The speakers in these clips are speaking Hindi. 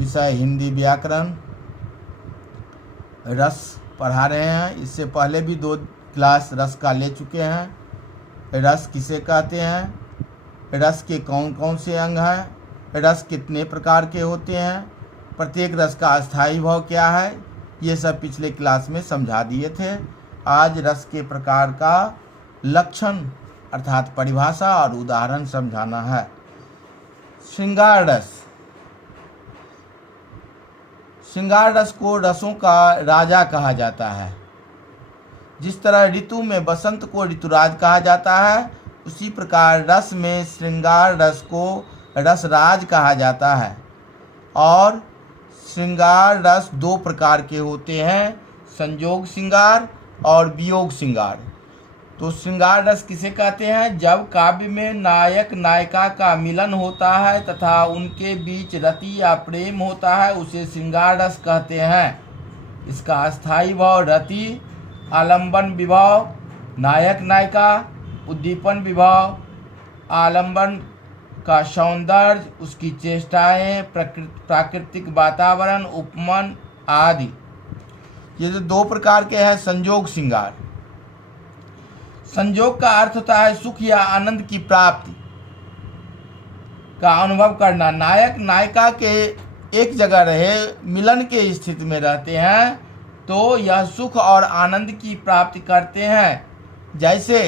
विषय हिंदी व्याकरण रस पढ़ा रहे हैं। इससे पहले भी 2 क्लास रस का ले चुके हैं। रस किसे कहते हैं, रस के कौन कौन से अंग हैं, रस कितने प्रकार के होते हैं, प्रत्येक रस का अस्थायी भाव क्या है, ये सब पिछले क्लास में समझा दिए थे। आज रस के प्रकार का लक्षण अर्थात परिभाषा और उदाहरण समझाना है। श्रृंगार रस। श्रृंगार रस को रसों का राजा कहा जाता है। जिस तरह ऋतु में बसंत को ऋतुराज कहा जाता है, उसी प्रकार रस में श्रृंगार रस को रसराज कहा जाता है। और श्रृंगार रस 2 प्रकार के होते हैं, संयोग श्रृंगार और वियोग श्रृंगार। तो श्रृंगार रस किसे कहते हैं, जब काव्य में नायक नायिका का मिलन होता है तथा उनके बीच रति या प्रेम होता है, उसे श्रृंगार रस कहते हैं। इसका अस्थायी भाव रति, आलंबन विभाव, नायक नायिका, उद्दीपन विभाव, आलंबन का सौंदर्य, उसकी चेष्टाएं, प्राकृतिक वातावरण, उपमान आदि। ये जो 2 प्रकार के हैं संयोग श्रृंगार। संयोग का अर्थ होता है सुख या आनंद की प्राप्ति का अनुभव करना। नायक नायिका के एक जगह रहे मिलन के स्थिति में रहते हैं तो यह सुख और आनंद की प्राप्ति करते हैं। जैसे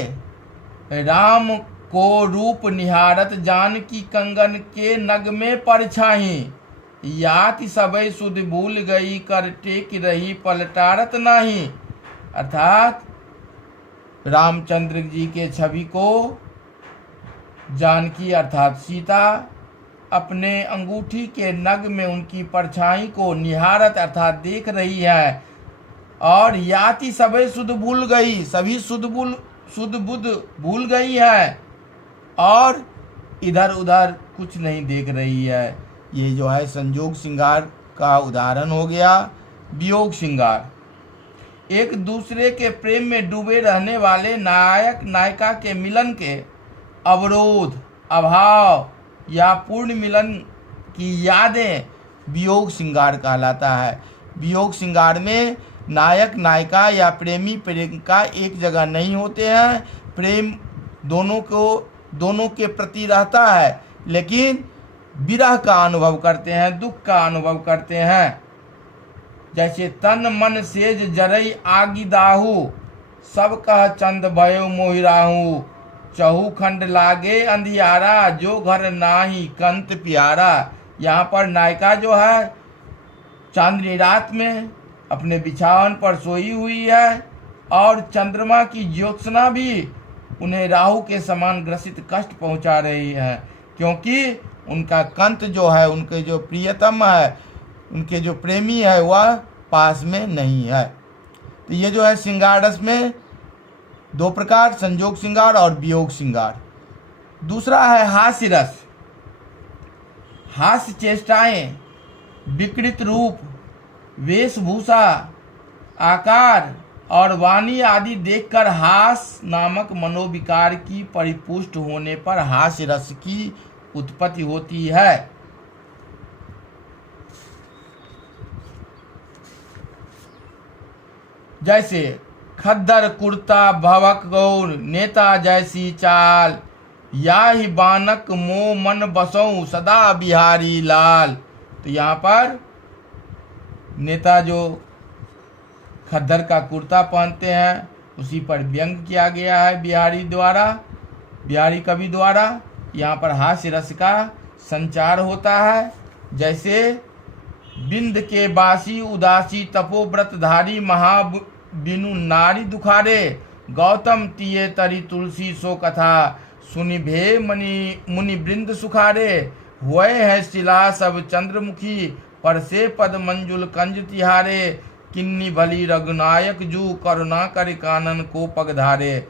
राम को रूप निहारत जानकी कंगन के नग में परछाई, याति सबई सुध भूल गई कर टेक रही पलटारत नाही। अर्थात रामचंद्र जी के छवि को जानकी अर्थात सीता अपने अंगूठी के नग में उनकी परछाई को निहारत अर्थात देख रही है। और याति सबे सुध भूल गई, सभी सुध बुध भूल गई है और इधर उधर कुछ नहीं देख रही है। ये जो है संयोग श्रृंगार का उदाहरण हो गया। वियोग श्रृंगार, एक दूसरे के प्रेम में डूबे रहने वाले नायक नायिका के मिलन के अवरोध, अभाव या पूर्ण मिलन की यादें वियोग श्रृंगार कहलाता है। वियोग श्रृंगार में नायक नायिका या प्रेमी प्रेमिका एक जगह नहीं होते हैं। प्रेम दोनों के प्रति रहता है, लेकिन विरह का अनुभव करते हैं, दुख का अनुभव करते हैं। जैसे तन मन सेज जरई आगी दाहू, सब कह चंद भयो मोहिराहू, चहु खंड लागे अंधियारा, जो घर नाही कंत प्यारा। यहाँ पर नायिका जो है चांदनी रात में अपने बिछावन पर सोई हुई है और चंद्रमा की ज्योत्सना भी उन्हें राहु के समान ग्रसित कष्ट पहुंचा रही है, क्योंकि उनका कंत जो है, उनके जो प्रियतम है, उनके जो प्रेमी है वह पास में नहीं है। तो ये जो है श्रृंगार रस में 2 प्रकार, संयोग श्रृंगार और वियोग श्रृंगार। दूसरा है हास्य रस। हास्य चेष्टाएं, विकृत रूप, वेशभूषा, आकार और वाणी आदि देखकर हास नामक मनोविकार की परिपुष्ट होने पर हास्य रस की उत्पत्ति होती है। जैसे खद्दर कुर्ता भवक गौर, नेता जैसी चाल, याहि बानक मो मन बसों सदा बिहारी लाल। तो यहाँ पर नेता जो खद्दर का कुर्ता पहनते हैं उसी पर व्यंग किया गया है बिहारी कवि द्वारा। यहाँ पर हास्य रस का संचार होता है। जैसे बिंद के बासी उदासी तपोव्रतधारी महाबिनु नारी दुखारे, गौतम तिये तरी तुलसी सो कथा, सुनि भे मुनि वृंद सुखारे, हुए है शिला सब चंद्रमुखी, पर से पद मंजुल कंज तिहारे, किन्नी भली रघुनायक जू करुणा कर कानन को पगधारे।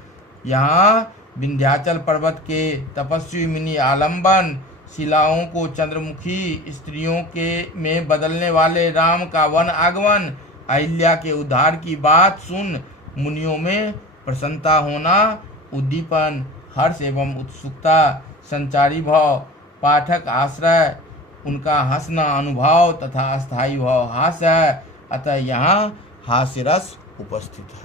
यहाँ विंध्याचल पर्वत के तपस्वी मुनि आलंबन, शिलाओं को चंद्रमुखी स्त्रियों के में बदलने वाले राम का वन आगमन, अहिल्या के उद्धार की बात सुन मुनियों में प्रसन्नता होना, उद्दीपन, हर्ष एवं उत्सुकता, संचारी भाव, पाठक आश्रय, उनका हंसना अनुभाव तथा अस्थायी भाव हास्य है, अतः यहाँ हास्य रस उपस्थित है।